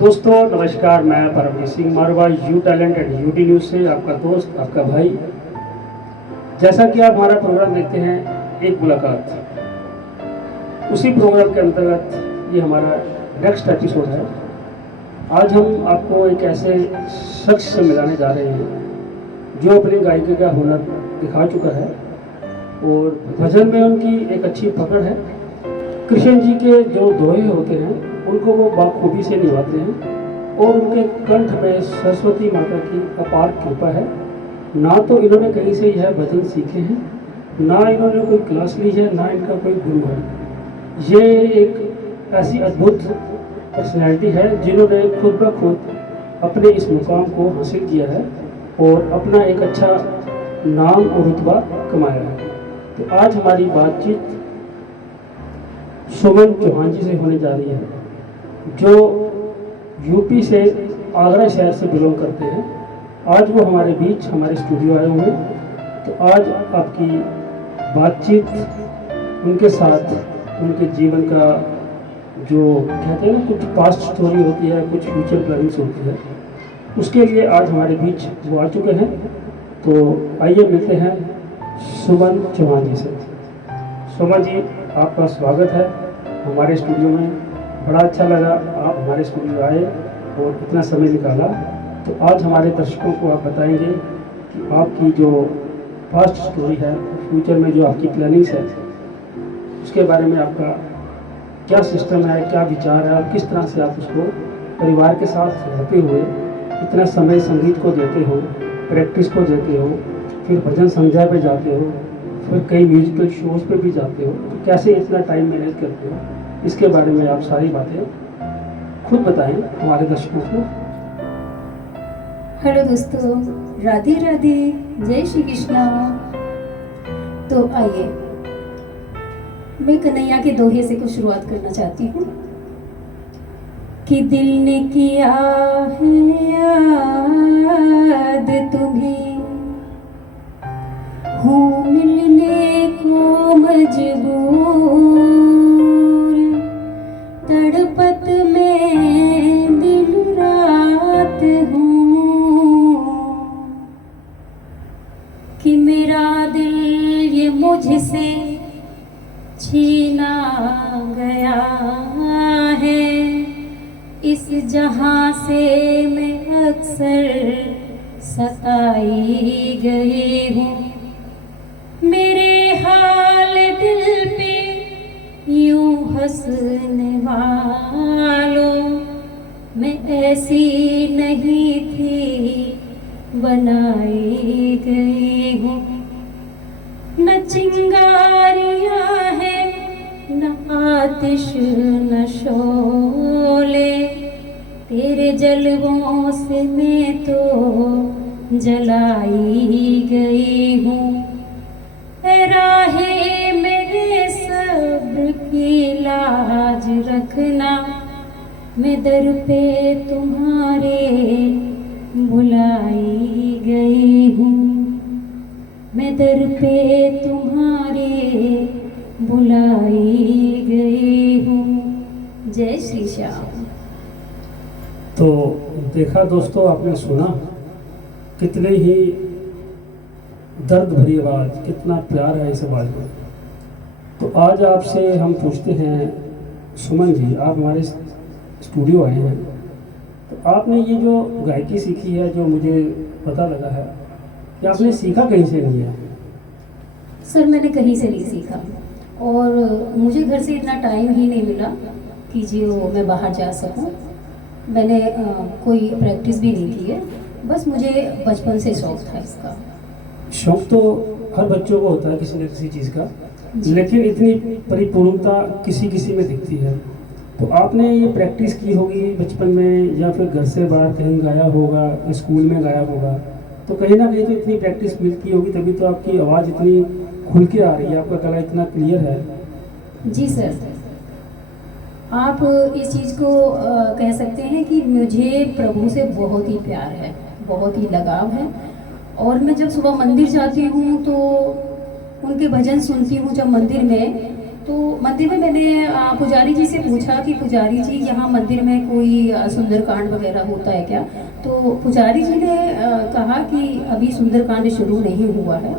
दोस्तों नमस्कार, मैं Paramjit Singh Marwah U Talent and UT News से आपका दोस्त, आपका भाई। जैसा कि आप हमारा प्रोग्राम देखते हैं एक मुलाकात, उसी प्रोग्राम के अंतर्गत ये हमारा नेक्स्ट एपिसोड है। आज हम आपको एक ऐसे शख्स से मिलाने जा रहे हैं जो अपनी गायकी का हुनर दिखा चुका है और भजन में उनकी एक अच्छी पकड़ है। कृष्ण जी के जो दोहे होते हैं उनको वो बाखूबी से निभाते हैं और उनके कंठ में सरस्वती माता की अपार कृपा है। ना तो इन्होंने कहीं से यह भजन सीखे हैं, ना इन्होंने कोई क्लास ली है, ना इनका कोई गुरु है। ये एक ऐसी अद्भुत पर्सनैलिटी है जिन्होंने खुद ब खुद अपने इस मुकाम को हासिल किया है और अपना एक अच्छा नाम और रुतबा कमाया है। तो आज हमारी बातचीत सुमन चौहान जी से होने जा रही है, जो यूपी से आगरा शहर से बिलोंग करते हैं। आज वो हमारे बीच हमारे स्टूडियो आए हुए हैं। तो आज आपकी बातचीत उनके साथ, उनके जीवन का जो कहते हैं ना, कुछ पास्ट स्टोरी होती है, कुछ फ्यूचर प्लानिंग्स होती है, उसके लिए आज हमारे बीच वो आ चुके हैं। तो आइए मिलते हैं सुमन चौहान जी से। सुमन जी, आपका स्वागत है हमारे स्टूडियो में। बड़ा अच्छा लगा आप हमारे स्टूडियो आए और इतना समय निकाला। तो आज हमारे दर्शकों को आप बताएंगे कि आपकी जो पास्ट स्टोरी है, फ्यूचर में जो आपकी प्लानिंग्स है, उसके बारे में आपका क्या सिस्टम है, क्या विचार है और किस तरह से आप उसको परिवार के साथ रहते हुए इतना समय संगीत को देते हो, प्रैक्टिस को देते हो, फिर भजन संध्या पे जाते हो, फिर कई म्यूजिकल शोज पे भी जाते हो। तो कैसे इतना टाइम मैनेज करते हो, इसके बारे में आप सारी बातें खुद बताएं हमारे दर्शकों को। हेलो दोस्तों, राधे राधे, जय श्री कृष्णा। तो आइए, मैं कन्हैया के दोहे से कुछ शुरुआत करना चाहती हूँ कि दिल ने किया है याद तुम्हें, हूँ मिलने को मजबूर, तड़पत में दिन रात हूँ कि मेरा दिल ये मुझसे छीना गया है। इस जहां से मैं अक्सर सताई गई हूँ। मेरे हाल दिल पे यूं हंसने वालों, मैं ऐसी नहीं थी, बनाई गई हूँ। न चिंगारियाँ हैं, न आतिश, न शोले, तेरे जलवों से मैं तो जलाई गई हूँ। राहे मेरे सब्र की लाज रखना, मैं दर पे तुम्हारे बुलाई गई हूँ, मैं दर पे तुम्हारे बुलाई गई हूँ। जय श्री श्याम। तो देखा दोस्तों, आपने सुना कितने ही दर्द भरी आवाज़, कितना प्यार है इस आवाज़ में। तो आज आपसे हम पूछते हैं, सुमन जी, आप हमारे स्टूडियो आए हैं, तो आपने ये जो गायकी सीखी है, जो मुझे पता लगा है कि आपने सीखा कहीं से नहीं है। सर, मैंने कहीं से नहीं सीखा और मुझे घर से इतना टाइम ही नहीं मिला कि जो मैं बाहर जा सकूं। मैंने कोई प्रैक्टिस भी नहीं की है, बस मुझे बचपन से शौक था इसका। शौक तो हर बच्चों को होता है किसी न किसी चीज़ का, लेकिन इतनी परिपूर्णता किसी किसी में दिखती है। तो आपने ये प्रैक्टिस की होगी बचपन में, या फिर घर से बाहर कहीं गाया होगा, स्कूल में गाया होगा, तो कहीं ना कहीं तो इतनी प्रैक्टिस मिलती होगी, तभी तो आपकी आवाज़ इतनी खुल के आ रही है, आपका गला इतना क्लियर है। जी सर, आप इस चीज़ को कह सकते हैं कि मुझे प्रभु से बहुत ही प्यार है, बहुत ही लगाव है। और मैं जब सुबह मंदिर जाती हूँ तो उनके भजन सुनती हूँ जब मंदिर में, तो मंदिर में मैंने पुजारी जी से पूछा कि पुजारी जी यहाँ मंदिर में कोई सुंदरकांड वगैरह होता है क्या? तो पुजारी जी ने कहा कि अभी सुंदरकांड शुरू नहीं हुआ है।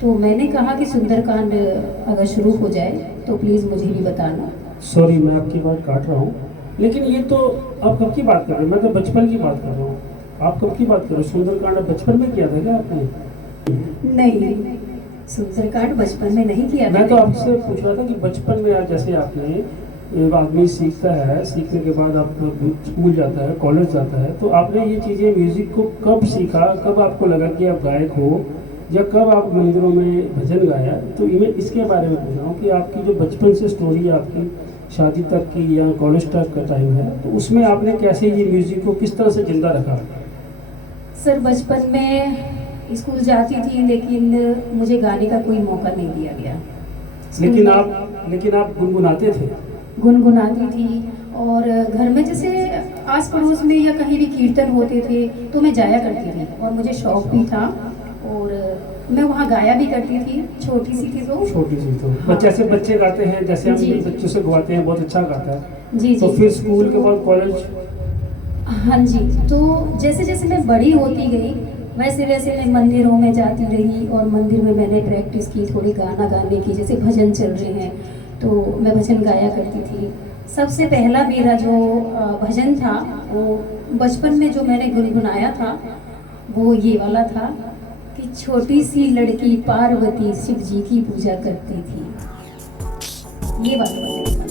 तो मैंने कहा कि सुंदरकांड अगर शुरू हो जाए तो प्लीज़ मुझे भी बताना। सॉरी, मैं आपकी बात काट रहा हूँ, लेकिन ये तो आप कब की बात कर रहे हो? मैं तो बचपन की बात कर रहा हूँ। आप कब की बात कर रहे हो? सुंदरकांड बचपन में किया था क्या आपने? नहीं, सुंदरकांड बचपन में नहीं किया मैं तो मैंने। आपसे पूछ रहा था कि बचपन में आज जैसे आपने आदमी सीखता है, सीखने के बाद आप स्कूल जाता है, कॉलेज जाता है, तो आपने ये चीज़ें म्यूज़िक को कब सीखा? कब आपको लगा कि आप गायक हो, या कब आप मंदिरों में भजन गाया? तो मैं इसके बारे में पूछ रहा हूँ कि आपकी जो बचपन से स्टोरी है आपकी शादी तक की या कॉलेज तक का टाइम है, तो उसमें आपने कैसे ये म्यूज़िक को किस तरह से जिंदा रखा? सर बचपन में स्कूल जाती थी लेकिन मुझे गाने का कोई मौका नहीं दिया गया। लेकिन आप गुनगुनाते थे? गुनगुनाती थी, और घर में जैसे आस पड़ोस में या कहीं भी कीर्तन होते थे तो मैं जाया करती थी, और मुझे शौक भी था, और मैं वहाँ गाया भी करती थी। छोटी सी थी तो हाँ। जैसे बच्चे गाते हैं, जैसे हम जी। बच्चों से गवाते हैं, बहुत अच्छा गाता है। जी तो जी। फिर स्कूल के बाद कॉलेज? हाँ जी। तो जैसे जैसे मैं बड़ी होती गई वैसे वैसे मैं मंदिरों में जाती रही, और मंदिर में मैंने प्रैक्टिस की थोड़ी गाना गाने की। जैसे भजन चल रहे हैं तो मैं भजन गाया करती थी। सबसे पहला मेरा जो भजन था वो बचपन में जो मैंने गुनगुनाया था वो ये वाला था कि छोटी सी लड़की पार्वती शिव जी की पूजा करती थी। ये वाला भजन था।